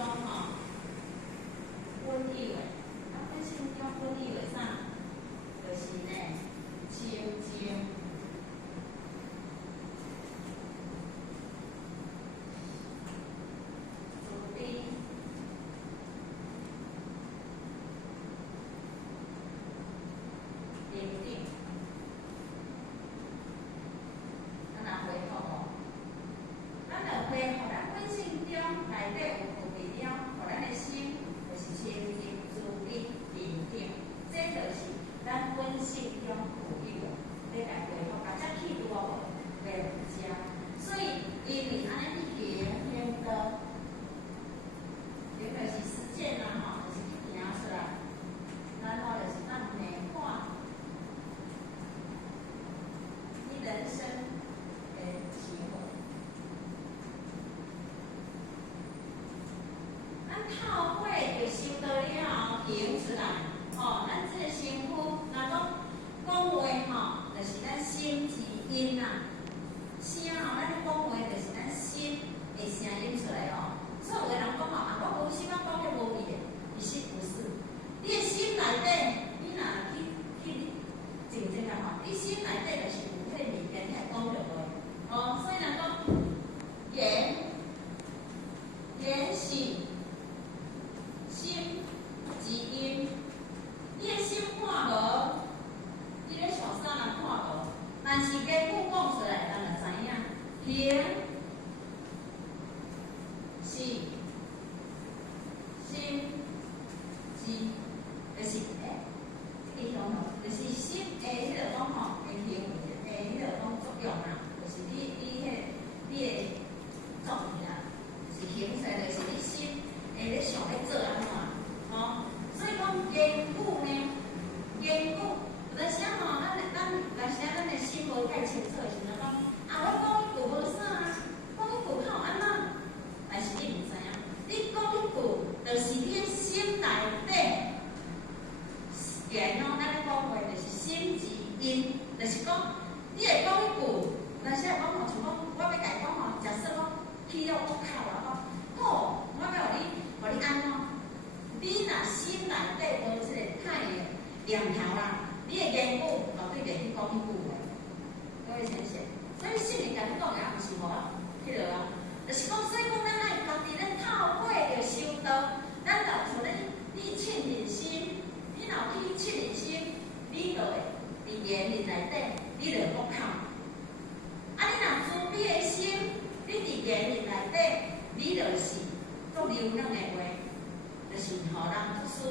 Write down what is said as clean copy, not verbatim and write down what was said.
中本意为，本性中本意为啥？就是呢，清净。慈悲。平等。咱来回头哦，咱就回互咱本性中内底有具备了，互咱的心就是清净、慈悲、平等，这就是咱本性中具有的。要来回复，大家记住无？袂有遮，所以因为安尼去行道，行就是实践啦就是去行出来，然后就是咱美化你人生的机会。咱透过着修道了后，行出来，咱这个身躯，若讲话就是咱心之音啊。声咱讲话就是咱心的声音出来哦。所以有个人讲我无心讲迄无味的，其实不是。你的心内底，你若去静静啊你心内底就是有迄个物件，你会讲着无？所以人讲言是心之音。你的心看无，你咧想啥人看无？但是根句讲出来，人就知影。行是心之，就是这个形容，就是心的迄个讲会行为的迄个讲作用啦，就是你的作用啦，就是行出来，就是你心会咧想要做安怎，所以讲言语呢，言语有当时咱有当时咱的心无介清楚的时阵讲，我讲一句无啥，讲一句较有安怎？但是你毋知影，你讲一句，就是你的心内底，言咱咧讲话就是心之音，就是讲你会讲一句，有当时会讲像讲我要甲伊讲假设讲去了国口啦，好，我要互你安怎？你若心内底无即个歹的念头啦，你的言语绝对袂去讲迄句话。各位先生，所以圣灵甲你讲的毋是无迄落啊，就是讲，所以讲咱爱家己咱透过着修道，咱就像你沁人心，你若去沁人心，你就会伫言语内底，你就国口。你若慈悲的心，你伫言语内底，你就是足柔软的话。就是互人出师